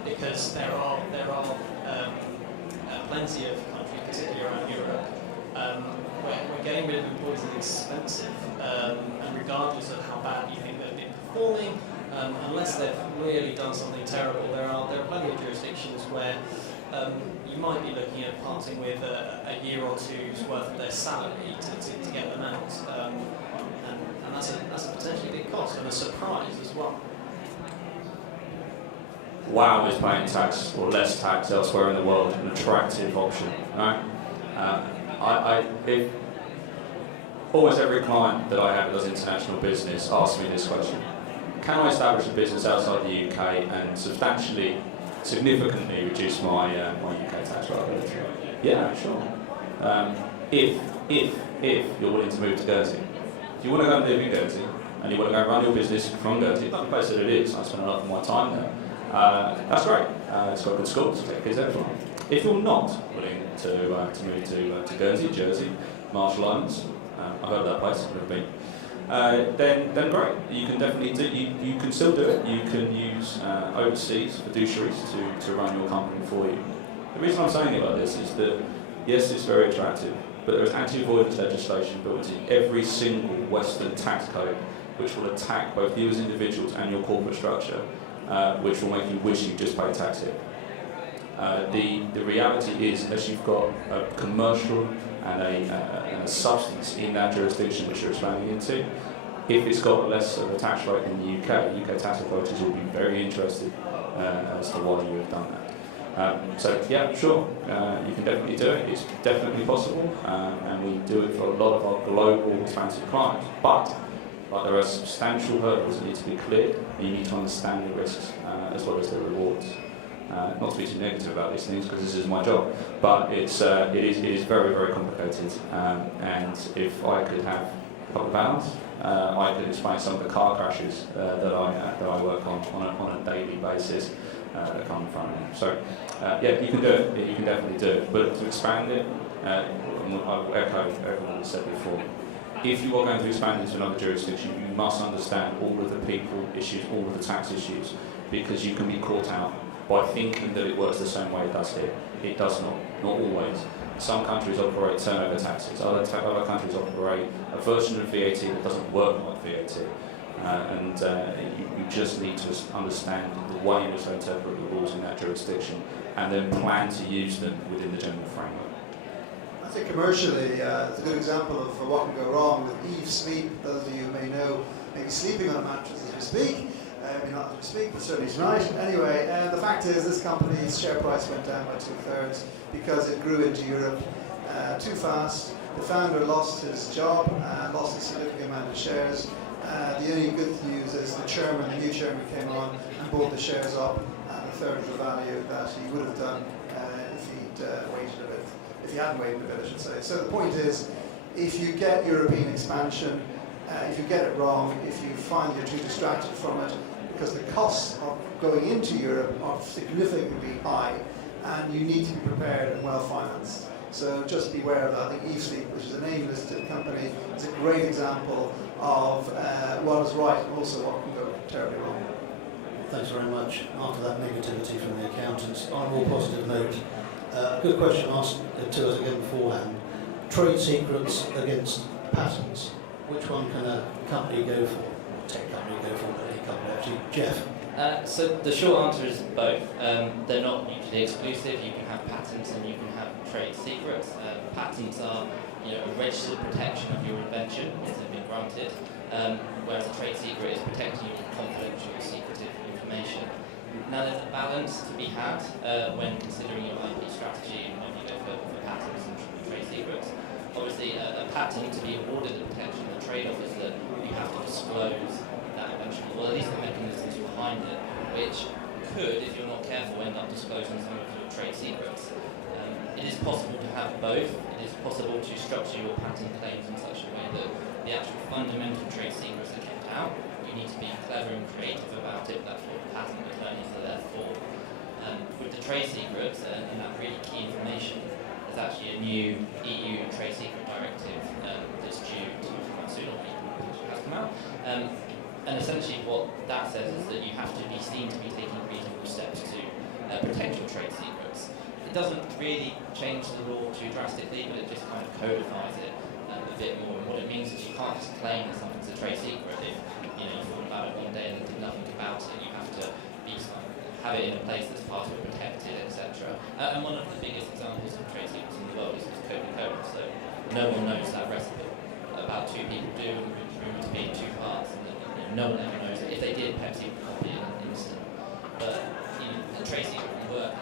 because there are plenty of countries, particularly around Europe, where getting rid of employees is expensive, and regardless of how bad you think they've been performing, unless they've really done something terrible, there are plenty of jurisdictions where you might be looking at parting with a year or two's worth of their salary to get them out, and that's a potentially big cost and a surprise as well. Wow is paying tax or less tax elsewhere in the world an attractive option, right? If almost every client that I have that does international business asks me this question: can I establish a business outside the UK and significantly reduce my UK tax liability? Yeah, sure. If you're willing to move to Guernsey. If you want to go and live in Guernsey and you want to go and run your business from Guernsey, not the place that it is, I spend a lot of my time there. That's great. It's got good schools, take kids everywhere. If you're not willing to move to Guernsey, Jersey, Marshall Islands, I've heard of that place, I've never been, then great. You can definitely do. You can still do it. You can use overseas fiduciaries to run your company for you. The reason I'm saying about this is that yes, it's very attractive, but there is anti-avoidance legislation built in every single Western tax code, which will attack both you as individuals and your corporate structure. Which will make you wish you just paid tax here. The reality is, unless you've got a commercial and a substance in that jurisdiction which you're expanding into, if it's got less of a tax rate than the UK tax authorities will be very interested as to why you have done that. So yeah, sure, you can definitely do it. It's definitely possible, and we do it for a lot of our global expansive clients. But there are substantial hurdles that need to be cleared, and you need to understand the risks as well as the rewards. Not to be too negative about these things, because this is my job, but it is very, very complicated. And if I could have a couple of hours, I could explain some of the car crashes that I work on a daily basis that come in front of me. So yeah, you can do it. You can definitely do it. But to expand it, I'll echo everything that said before. If you are going to expand into another jurisdiction, you must understand all of the people issues, all of the tax issues, because you can be caught out by thinking that it works the same way it does here. It does not always. Some countries operate turnover taxes, other countries operate a version of VAT that doesn't work like VAT. You just need to understand the way in which they interpret the rules in that jurisdiction, and then plan to use them within the general framework. I think commercially, it's a good example of what can go wrong with Eve Sleep. Those of you who may know, maybe sleeping on a mattress as we speak. Maybe not as we speak, but certainly tonight. Anyway, the fact is this company's share price went down by 2/3 because it grew into Europe too fast. The founder lost his job, lost a significant amount of shares. The only good news is the new chairman came on and bought the shares up at a third of the value that he would have done if he'd waited a bit. If he hadn't waited a bit, I should say. So the point is, if you get European expansion, if you get it wrong, if you find you're too distracted from it, because the costs of going into Europe are significantly high, and you need to be prepared and well financed. So just beware of that. I think eSleep, which is an AIM-listed company, is a great example of what is right and also what can go terribly wrong. Thanks very much. After that negativity from the accountants, on a more positive note, good question asked to us again beforehand. Trade secrets against patents. Which one can a company go for? Tech company go for? Any company actually? Jeff? So the short answer is both. They're not mutually exclusive. You can have patents and you can have trade secrets. Patents are, a registered protection of your invention, as they've been granted, whereas a trade secret is protecting your confidential, secretive information. Now there's a balance to be had when considering your IP strategy and when you go for patents and trade secrets. Obviously, a patent to be awarded the protection, the trade-off is that you have to disclose that invention, or at least the mechanisms behind it, which could, if you're not careful, end up disclosing some of your trade secrets. It is possible to have both. It is possible to structure your patent claims in such a way that the actual fundamental trade secrets are kept out. You need to be clever and creative about it. That's what patent attorneys are there for. With the trade secrets and that really key information, there's actually a new EU trade secret directive that's due to come out soon, or has come out. And essentially what that says is that you have to be seen to be taking reasonable steps to protect your trade secrets. It doesn't really change the law too drastically, but it just kind of codifies it a bit more. And what it means is you can't just claim that something's a trade secret if you thought about it one day and did nothing about it. You have to have it in a place that's password protected, etc. And one of the biggest examples of trade secrets in the world is Coca-Cola. So no one knows that recipe. About 2 people do, and it's rumoured to be in 2 parts. No one ever knows it. If they did, Pepsi would copy it in an instant. But the trade secret can work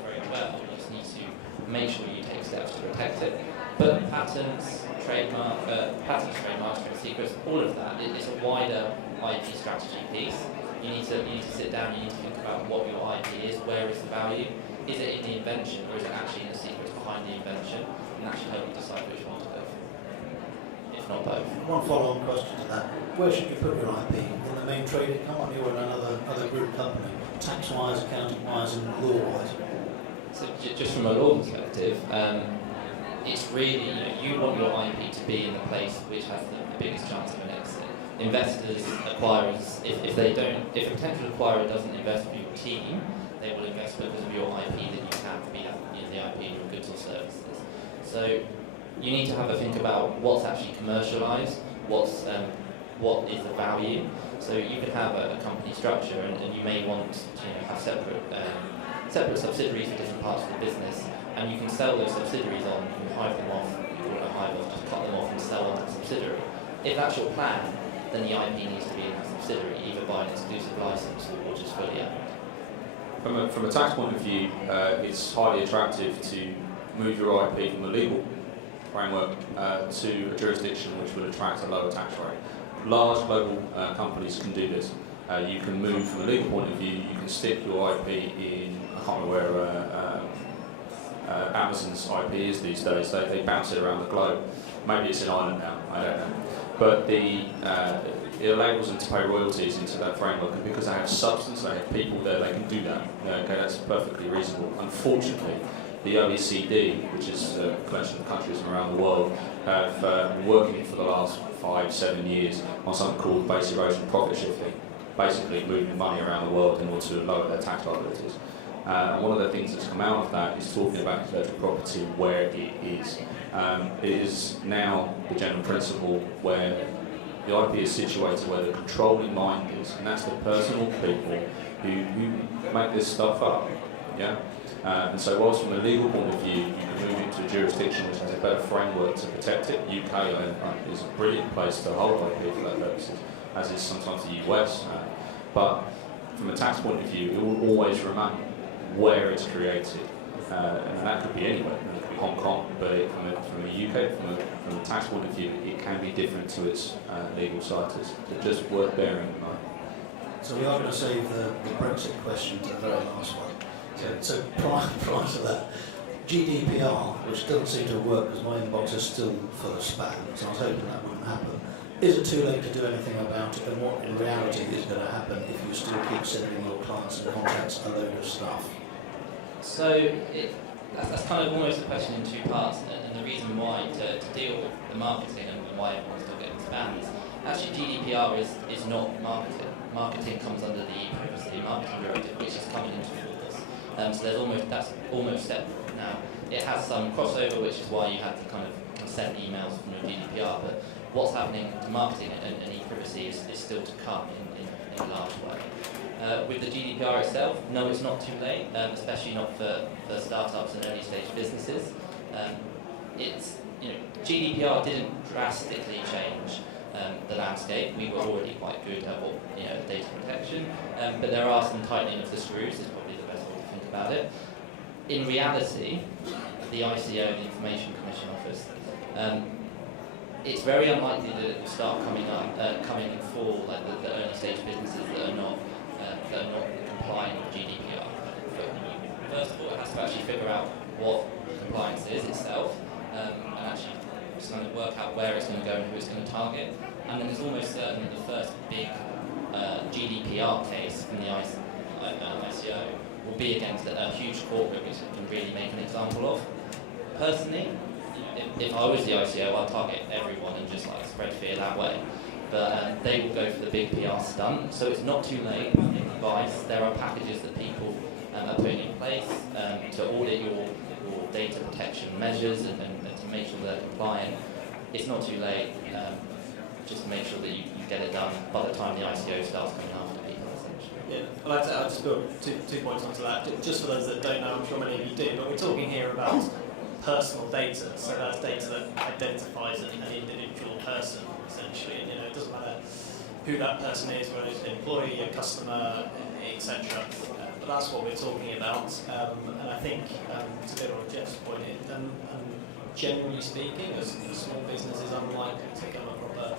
very well. You just need to make sure you take steps to protect it. But patents, trademarks, trade secrets, all of that is a wider IP strategy piece. You need to sit down. You need to think about what your IP is. Where is the value? Is it in the invention, or is it actually in the secrets behind the invention? And that should help you decide which one to go for. If not both. One follow-on question to that. Where should you put your IP? In the main trading company or in another group company? Tax-wise, accounting-wise, and law-wise? So just from a law perspective, it's really, you want your IP to be in the place which has the biggest chance of an exit. Investors, acquirers, if a potential acquirer doesn't invest with your team, they will invest because of your IP that you have, be that the IP in your goods or services. So you need to have a think about what's actually commercialised, what is the value. So you could have a company structure, and you may want to have separate subsidiaries for different parts of the business, and you can sell those subsidiaries on, you can hive them off, you call it a hive off, just cut them off and sell on to the subsidiary. If that's your plan, then the IP needs to be in that subsidiary, either by an exclusive license or just fully owned. From a tax point of view, it's highly attractive to move your IP from a legal framework to a jurisdiction which will attract a lower tax rate. Large global companies can do this. You can move from a legal point of view, you can stick your IP in, I can't remember where Amazon's IP is these days, they bounce it around the globe. Maybe it's in Ireland now, I don't know. But it enables them to pay royalties into that framework, and because they have substance, they have people there, they can do that. Okay, that's perfectly reasonable. Unfortunately, the OECD, which is a collection of countries around the world, have been working for the last 5-7 years on something called base erosion profit shifting, basically moving money around the world in order to lower their tax liabilities. And one of the things that's come out of that is talking about intellectual property where it is. It is now the general principle where the IP is situated where the controlling mind is, and that's the personal people who make this stuff up. Yeah. And so whilst from a legal point of view, you can move into a jurisdiction which has a better framework to protect it. UK is a brilliant place to hold IP for that purposes, as is sometimes the US. But from a tax point of view, it will always remain where it's created. And that could be anywhere, it could be Hong Kong, but from a UK, from a tax point of view, it can be different to its legal status. So just worth bearing in mind. So we are going to save the Brexit question to the very last one. So prior to that, GDPR, which doesn't seem to work because my inbox is still full of spam, so I was hoping that wouldn't happen. Is it too late to do anything about it, and what in reality is going to happen if you still keep sending your clients and contacts a load of stuff? So that's kind of almost a question in two parts, and the reason why to deal with the marketing and why everyone's still getting spam is actually GDPR is not marketing. Marketing comes under the Privacy Marketing Directive, which is coming into force. So that's almost separate now. It has some crossover, which is why you have to kind of consent emails from your GDPR. But what's happening to marketing and e-privacy is still to come in a large way. With the GDPR itself, no, it's not too late, especially not for startups and early stage businesses. GDPR didn't drastically change the landscape. We were already quite good at data protection, but there are some tightening of the screws, is probably the best way to think about it. In reality, the ICO, the Information Commission Office, it's very unlikely that it will start coming in full, like the early stage businesses that are not complying with GDPR. But first of all, it has to actually figure out what compliance is itself, and actually just kind of work out where it's going to go and who it's going to target. And then it's almost certain that the first big GDPR case from the ICO will be against a huge corporate which it can really make an example of. Personally, if I was the ICO, I'd target everyone and just like spread fear that way. But they will go for the big PR stunt, so it's not too late. In advice, there are packages that people are putting in place to audit your data protection measures and to make sure they're compliant. It's not too late. Just to make sure that you get it done by the time the ICO starts coming after people, essentially. Yeah, well, I'll just build two points onto that. Just for those that don't know, I'm sure many of you do, but we're talking here about personal data, so that's data that identifies an individual person, essentially. And, it doesn't matter who that person is, whether it's an employee, a customer, etc. But that's what we're talking about. And I think, to build on Jeff's point, generally speaking, as small business is unlikely to come up proper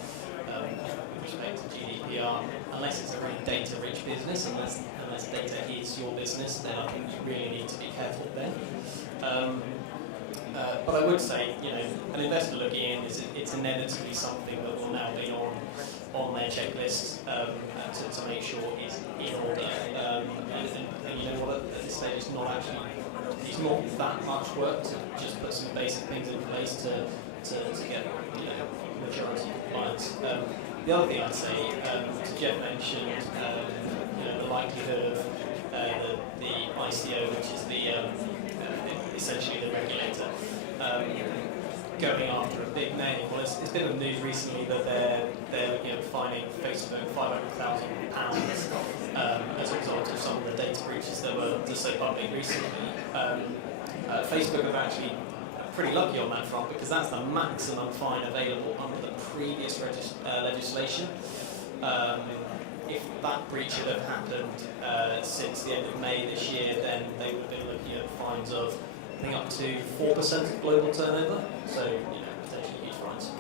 with respect to GDPR, unless it's a really data-rich business, unless data is your business, then I think you really need to be careful then. But I would say, an investor looking in, it's inevitably something that will now be on their checklist to make sure it's in order. And you know what, at this stage it's not that much work to just put some basic things in place to get majority compliance. The other thing I'd say, Jeff mentioned, the likelihood of the ICO, which is essentially the regulator, going after a big name. Well, it's been in the news recently that they're looking at fining Facebook £500,000 as a result of some of the data breaches that were just so public recently. Facebook have actually pretty lucky on that front because that's the maximum fine available under the previous legislation. If that breach had happened since the end of May this year, then they would have been looking at fines of, I think, up to 4% of global turnover. So, potentially huge fines.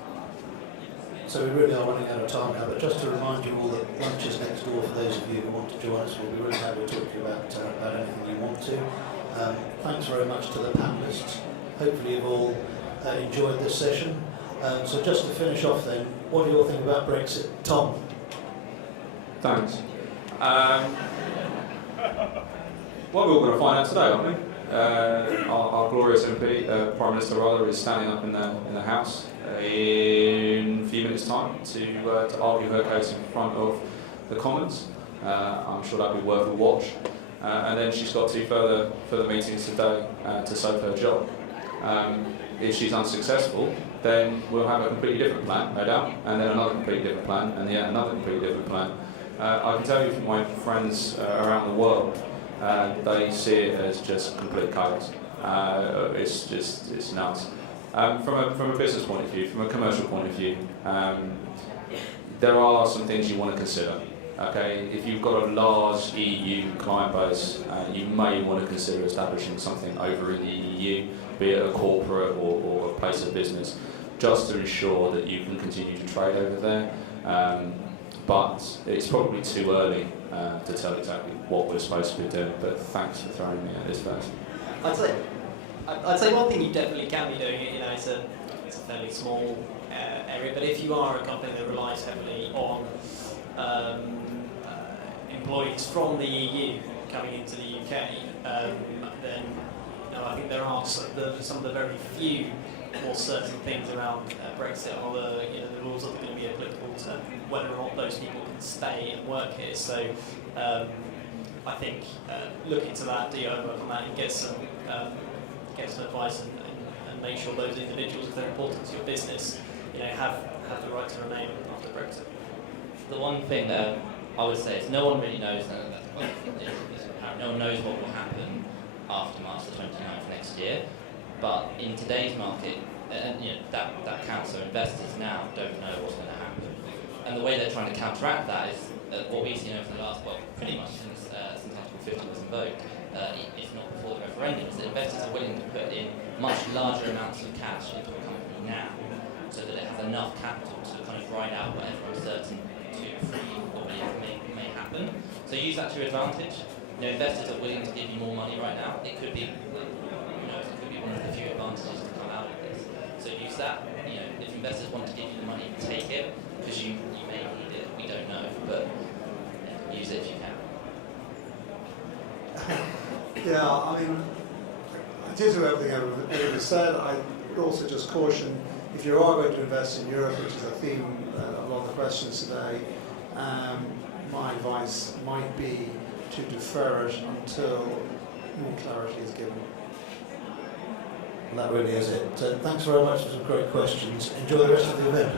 So we really are running out of time now, but just to remind you all that lunch is next door for those of you who want to join us. We'll be really happy to talk to you about anything you want to. Thanks very much to the panellists. Hopefully you've all enjoyed this session. So just to finish off then, what do you all think about Brexit? Tom? Thanks. Well, we're all going to find out today, aren't we? Our glorious MP, Prime Minister rather, is standing up in the House in a few minutes' time to argue her case in front of the Commons. I'm sure that'll be worth a watch. And then she's got two further meetings today to save her job. If she's unsuccessful, then we'll have a completely different plan, no doubt, and then another completely different plan, and yet another completely different plan. I can tell you from my friends around the world, they see it as just complete chaos. It's nuts. From a business point of view, from a commercial point of view, there are some things you want to consider. Okay, if you've got a large EU client base, you may want to consider establishing something over in the EU, be it a corporate or a place of business, just to ensure that you can continue to trade over there. But it's probably too early to tell exactly what we're supposed to be doing, but thanks for throwing me at this first. I'd say one thing you definitely can be doing, it's a fairly small area, but if you are a company that relies heavily on employees from the EU coming into the UK, then I think there are some of the very few more certain things around Brexit, or the rules that are going to be applicable to whether or not those people can stay and work here. So I think look into that, do your homework on that, and get some advice and make sure those individuals, if they're important to your business, have the right to remain after Brexit. The one thing that I would say is no one really knows, no one knows what will happen after March the 29th next year, but in today's market, that counts, so investors now don't know what's going to happen. And the way they're trying to counteract that is what we've seen over the last, pretty much since Article 50 was invoked, if not before the referendum, is that investors are willing to put in much larger amounts of cash into a company now, so that it has enough capital to kind of ride out whatever uncertain 2, 3, 4 years may happen. So use that to your advantage. Investors are willing to give you more money right now. It could be, it could be one of the few advantages to come out of this. So use that. If investors want to give you the money, take it, because you may need it. We don't know, but use it if you can. Yeah, I mean, I did do everything everybody said. I would also just caution, if you are going to invest in Europe, which is a theme of a lot of the questions today, my advice might be to defer it until more clarity is given. And that really is it. So thanks very much for some great questions. Enjoy the rest of the event.